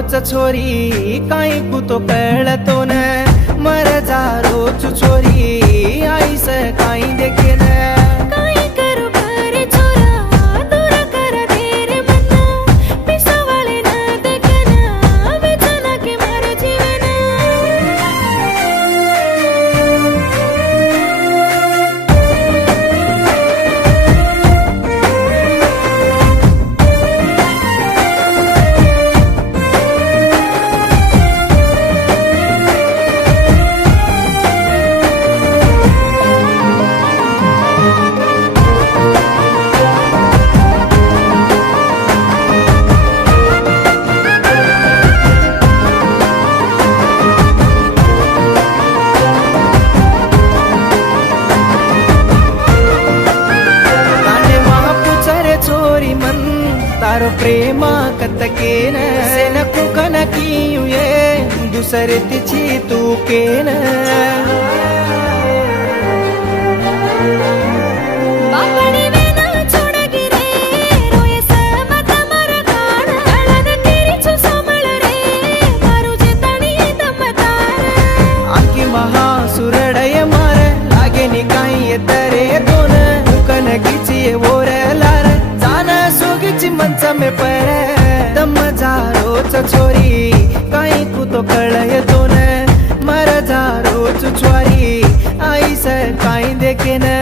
रोज छोरी काई को तो कळतो न मर जा रोज छोरी आई से काई देखे न काई करू करे छोरा दूर कर दे रे मना पिसावाले न देखना बेचना के मारो जीवन तारो प्रेमा कतकेन सेन कुकन कियु ये दुसरे तिची तू केन बापड़ी वेना छोड़गी रे रोये समत मर काण कळद केरी छु सांभळ रे मारू जेतणी दमदार आखी महा सुरडय मार लागे नि काई तरे दोन कुकन किची ओर लार मंच में पर दम जा रोज छोरी काई को तो कळय तो न मर जा रोज छोरी आई से काई देखे न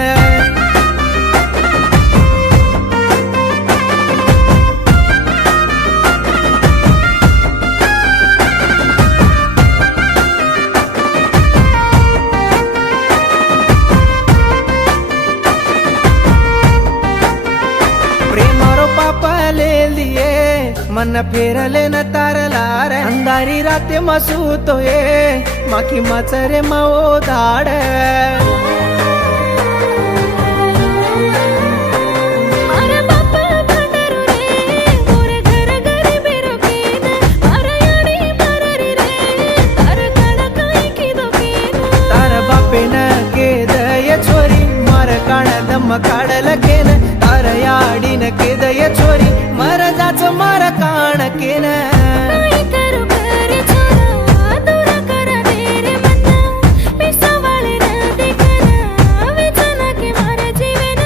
मन फेरले न तारलार अंधारी राते मसूतो ये माखी मचरे माओ दाड मारा बापा भंडारू रे मोर घर घर बेरो केन मारा यानी माररी रे तार काण काई की दो केन तार बापे न के दय छोरी मार काण दम काढल केन तार याडी न के दय छोरी मर जाच मार काण केन काई करू करे छोरा दूर कर दे रे मना पिसावाले न देखना बेचना के मार जीवन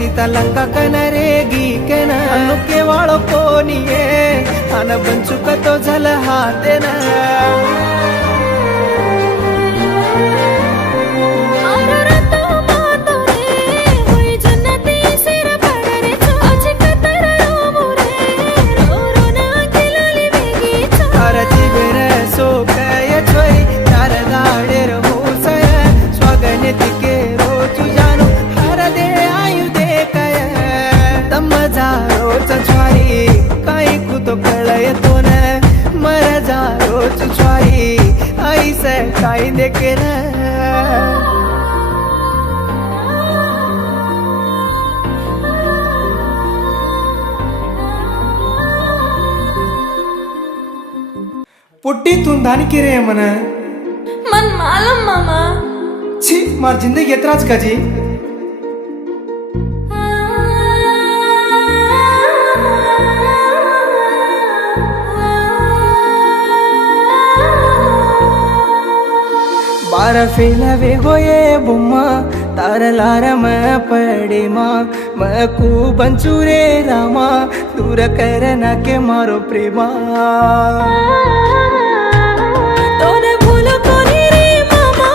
सीता लंका कनरेगी केन अनु केवाळो कोणिये अन बंचुक तो झल हातेन आई से काई देखे न पुट्टी तुम धानी की रे मन मालूम मामा छी मार जिंदगी एतराज कजी बार फेलवे होये बुम्मा तार लार मैं पड़ी माँ मैं कू बंचूरे रामा दूर करना के मारो प्रेमा तोने भूलो कोनी रे मामा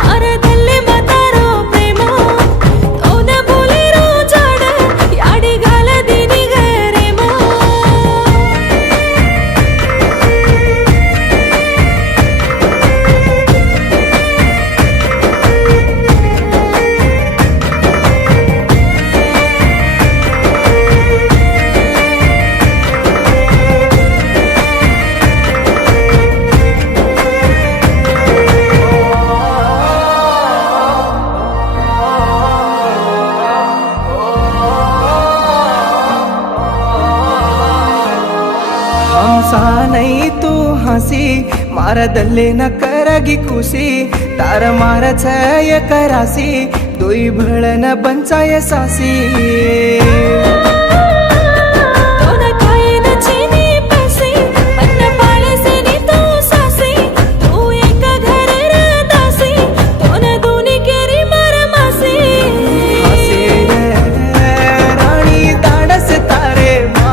मारे दिल्ली मतारो प्रेमा तोने भूले रो जाड़े याडी गाल दीनी घरे माँ मारदल्ले न करगी खुशी तार मार छय करासी दोई भळन बंचाय सासी तोन खायन चीनी पैसे पण पाळे से नी तू सासे तू एक घर दासी तोन दोन्ही केरी मार मासे हसे रे राणी दाडस तारे मा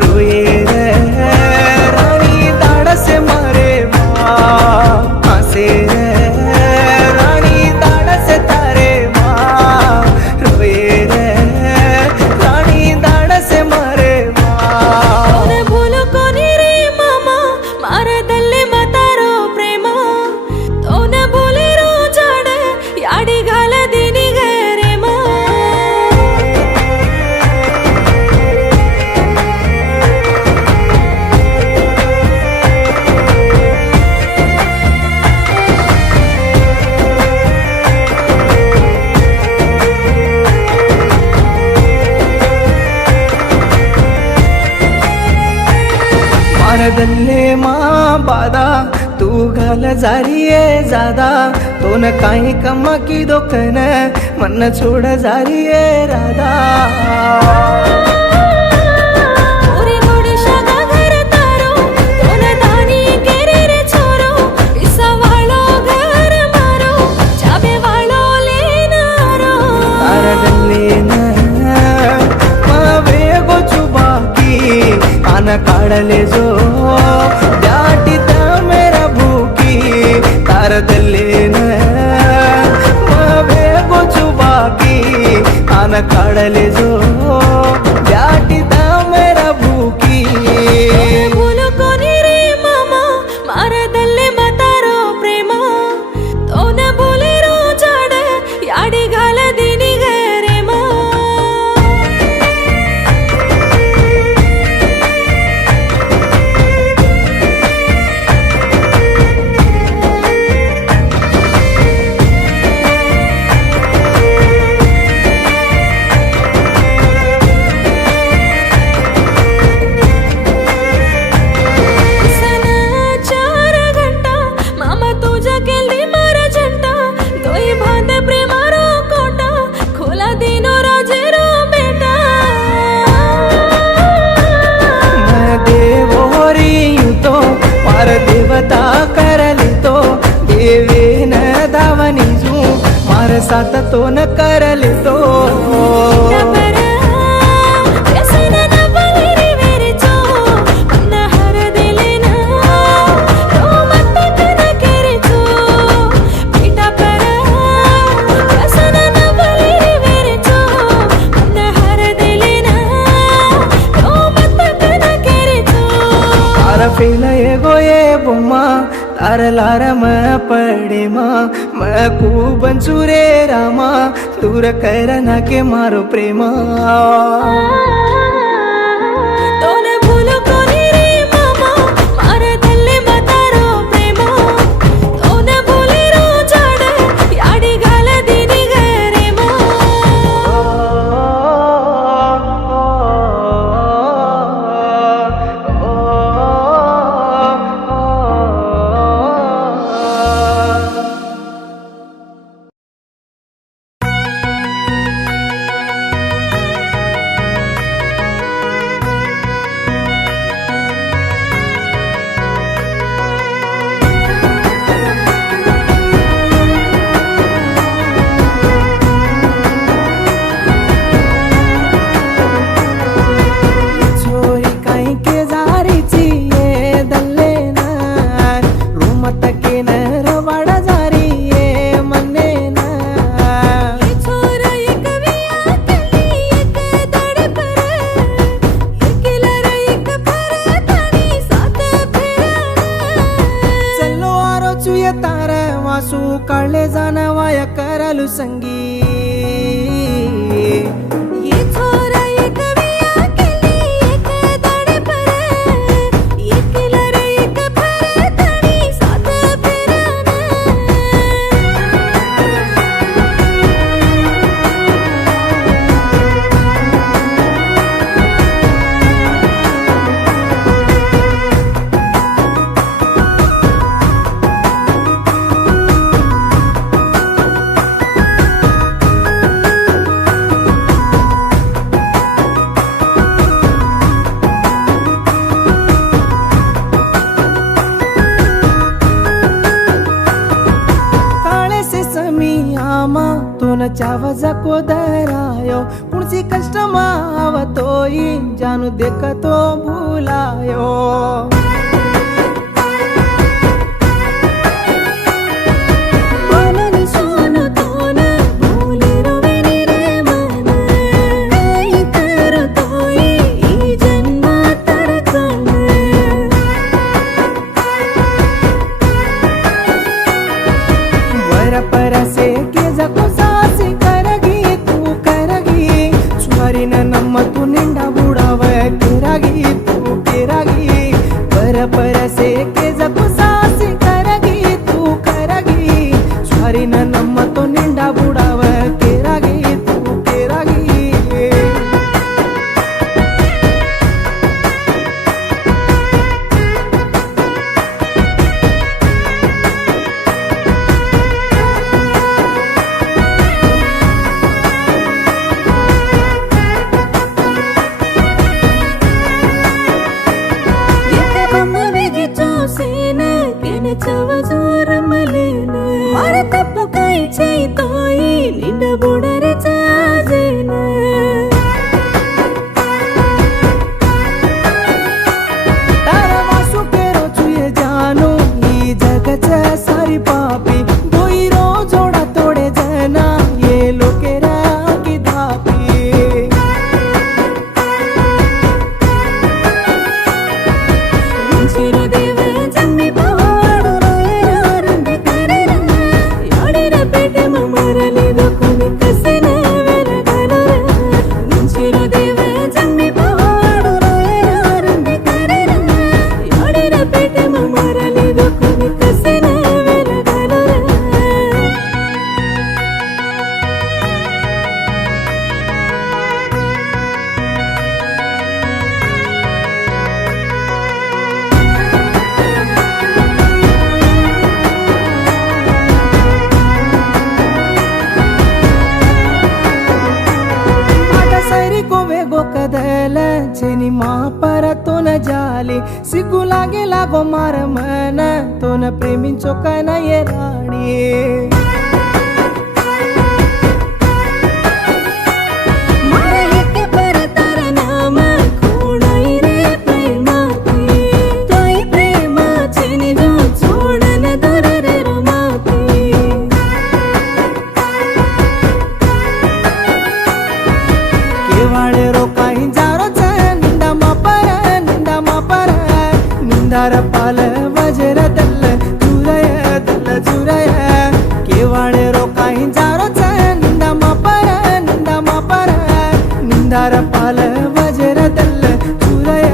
रोये रे राणी दाडस मारे मा हसे रे राणी दाडस तारे मा रोये रे राणी दाडस मारे मा तोन भूलो कोनी रे मामा मारदल्ले मतारो प्रेम तोन भूले रो जाड याडी घाल दिनी गरे मा मारदल्ले मा बादा तू घाल जारिये जादा तोन काही कमा की दोकन मन छोड जारिये राधा ओरे गोडे शागा घर तारो तोन दानी केरे रे छोरो इसा वाळो घर मारो चाबे वाळो लेनारो मारदल्ले न वेगो चुबाकी आन काढले जो दाटित मेरा भूकी तारदल्ले न वेगो चुबाकी आन काढले जो दाटित मेरा भूकी भूलो कोनी रे मामा मारदल्ले मतारो प्रेम तोन भूले रो जाड याडी घाल दिनी गरे मा सना 4 घंटा मामा तुझा केली मारा जंटा दोई भांद प्रेमारो कोटा खोला दिनो राजे रो बेटा देवोरी तो मार देवता करली तो देवेन धावनी जू मार सात तो न करली तो डबरा व्यसन न बलिरी वेरे चो अन्न हर दिले ना रो मत कन केरे चो पीटा परा व्यसन न बलिरी वेरे चो अन्न हर दिले ना रो मत कन केरे चो तार फेल गोये बुमा तार लारम पड़े माँ मैं खूबन सुरे रामा दूर करना के मारो प्रेमा तोन भूलो कोनी रे मामा मारदल्ले मतारो प्रेम तोन भूले रो जाड याडी घाल दिनी गरे मा छोरी काही के जारीची ये दल्ले ना रूमत के न रवाडा जारी ये मने ना ये छोरा एक विया कली एक दड पर एक लर एक पर तणी सात फिरन चलो आरो चुये तार वासू काढले जाणवाय करलू संगी ये छोरा एक विया कली एक दड पर एक लर एक पर तणी सात फिरन चाव जको दरायो पुणसी कष्ट आवतोई जानु देखतो भूलायो परसे के जको सासी करगी तू करगी सुमारीन नम्म तू निंडा बुडाव केरागी तू केरागी परसे के जको सासी करगी तू करगी सुमारीन नम्म तू निंडा बुडाव केरागी तू केरागी सारी पापी दोई रो जोड़ा तोड़े जना ये लोकेरा की धापी देव जम्मी पहाड़ रोए करे याड़ी रे पेटे मरली दोकुनी कसे ने वेला गलो देव जम्मी पहाड़ रोए करे याड़ी रे पेटे मरली दोकुनी कसे कदल जेनी माँ पर तो न जाली सिगु लागे लागो मार मन तो न प्रेमी चोकन ये राणी पाल वजर दल चुरय केवाड़े रोकाई जारो निंदा मापर निंदार पाल वजर दल चुरय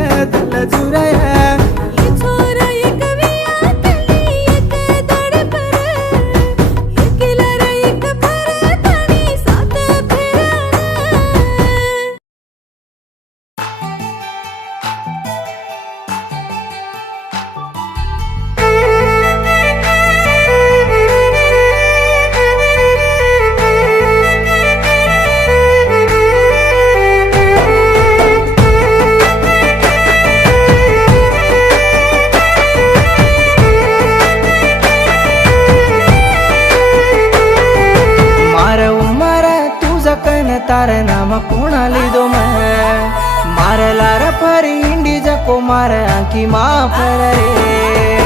तार नाम कोणा लीधो मैं मार लार फरी इंडी जको मार आंकी माँ पर रे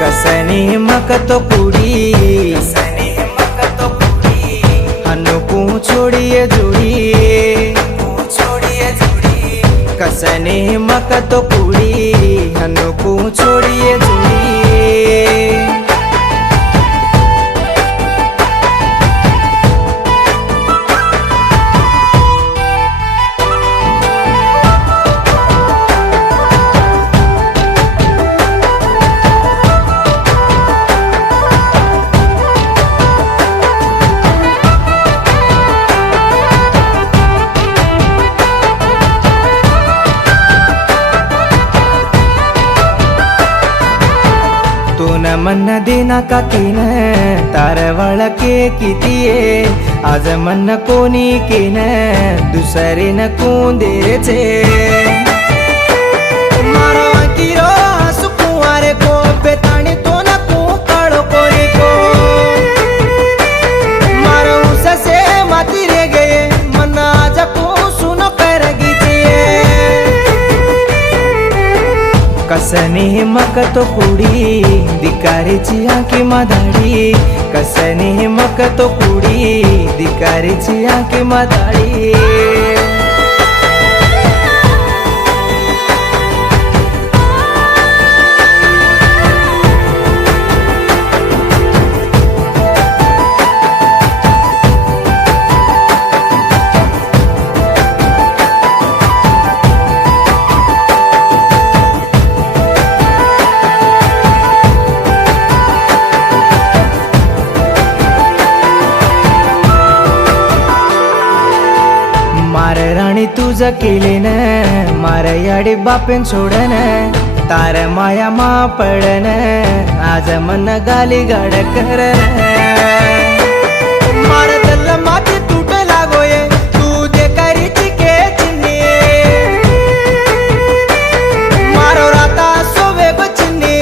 कसनी मक तो कुड़ी अनुकू छोड़िए जुड़ी कसनी मक तो कुड़ी अनुकू छोड़िए जुड़ी मन देना का किन तार वळके कितीये आज मन कोणी किन दुसरे न कोंदेरे छे मारो किरो हसु कुवारे को बेताणी तो न को काळो कोरी को मारो ससे कसनी मक तो कुडी धिकारीची आंकी मादाडी कसनी मक तो कुडी धिकारीची आंकी मादाडी मारे राणी तुझं केले न मारे याडी बापेन सोडन तार माया मा पडन आज मन गाली गाड करन मार दल माती तूट लागोय तू जे करीची के चिन्नी मारो राता सोवे गो चिन्नी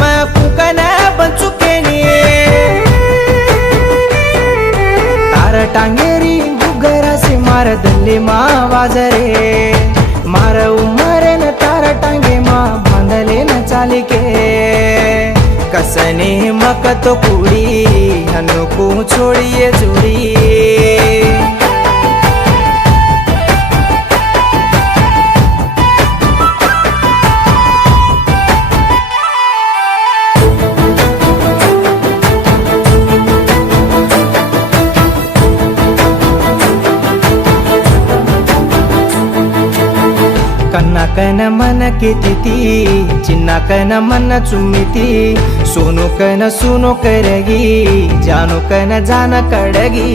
मैं फुकन बंचुकेनी तार टांगेरी गुगरासी मार दल्ली मा वाजरे मार उमरे न तार टांगे मा बांधले न चालिके कसने मक तो कुडी हनुकू छोड़िए जोड़ी कन मन किती चिन्ना कन मन चुम्मिती सोनू कन सुनो करगी जानो कन जान कड़गी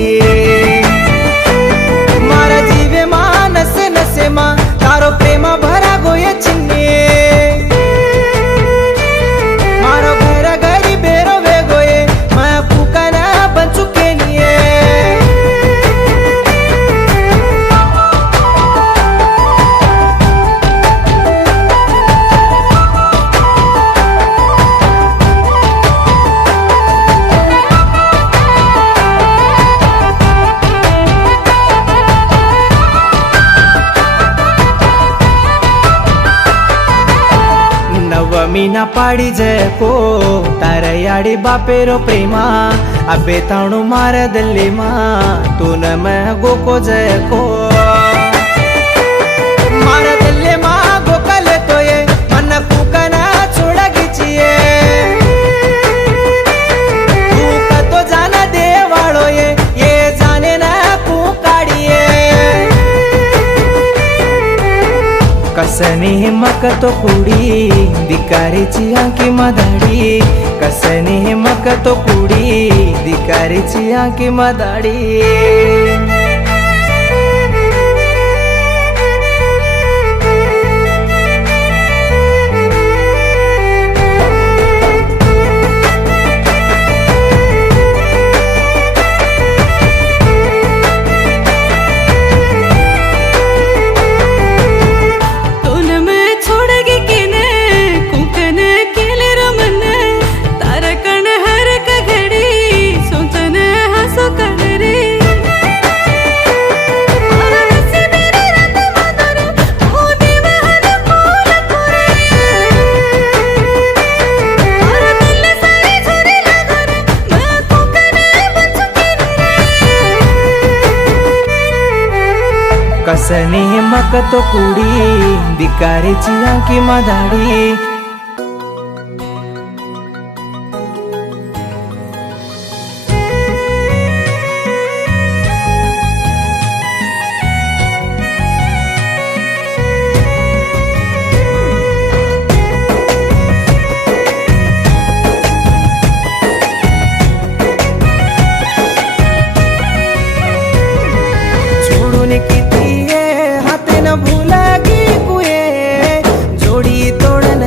मारा जीवे मा नसे नसे मा तारो प्रेम भरा गोये चिन्ने मारो घर घरी बेरो वे गोये मैं फुकन बंचुके निये मीना पाड़ी जको तार याडी बापेरो प्रेमा अबे ताणु मार दल्ली मा तू न मैं गोको जको मार दल्ले मा गोकले तो ये मन कुकना छोड़ा गिचिए तू का तो जाना दे वालो ये जाने ना कु काढिए कसनी मक तो कुडी धिकारीची आंकी मादाडी कसनी मक तो कुडी धिकारीची आंकी मादाडी कसनी मक तो कुडी धिकारीची आंकी मादाडी किती हाते न भूलागी कुये जोडी तोडन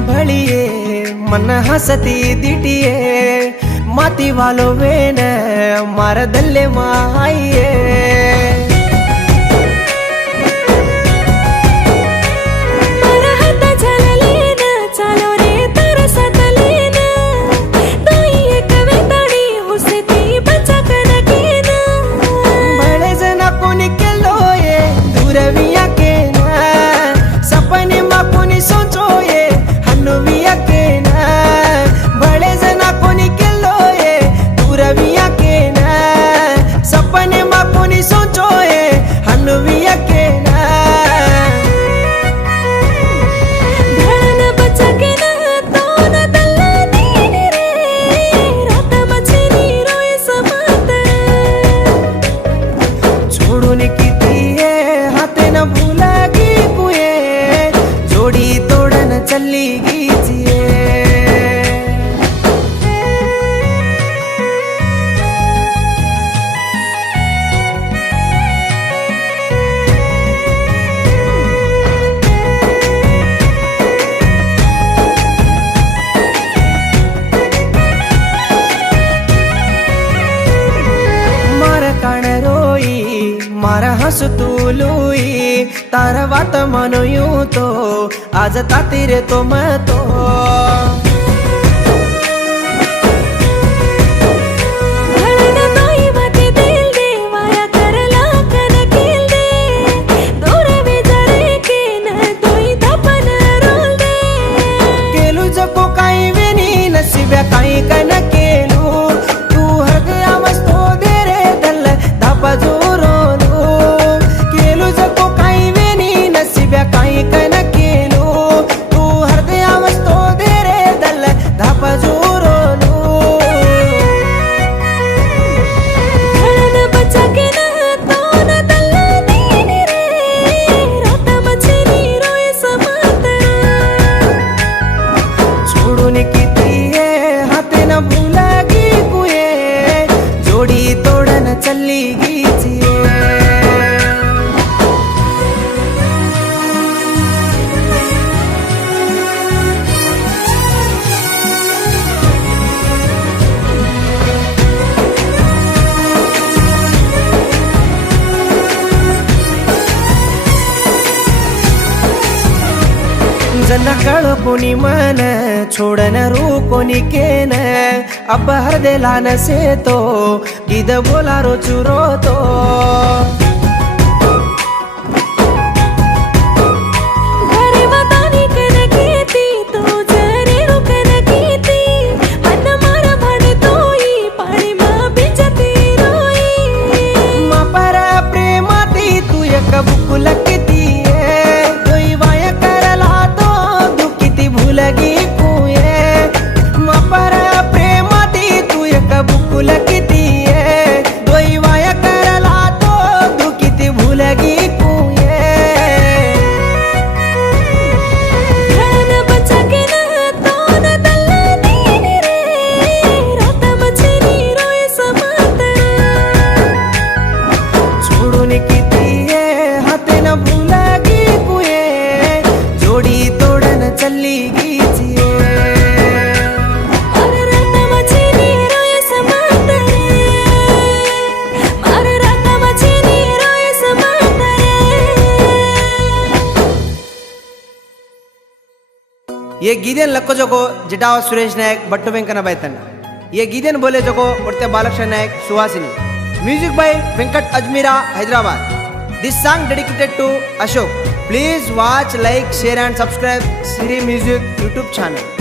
भळिये मन हसती दिटिये माती वालो वेन मारदल्ले माये चली गीजिए मार कान रोई मार हसतू लुई तार वात मनयू तो आज तातीरे तो मतो केलू जको काही वेनी नसिब्या काही कन केलू तू हग आमस्तो दे रे दल धापा जोरोलू केलू जको काही वेनी नसिब्या काही कन चली गीजिए जन कळ कोणी मन छोडन रू कोणी केन अब हर देला नसे तो इद बोला रो चुरो तो चली गीजिए ये गीदेन लक्को जको जिटाव सुरेश नायक बट्टू वेंकना बैतन ये गीदेन बोले जको उड़ते Balakrishna Nayak Suhasini music by Venkat Ajmeera Hyderabad this song dedicated to Ashok. Please watch, like, share and subscribe Siri Music YouTube channel.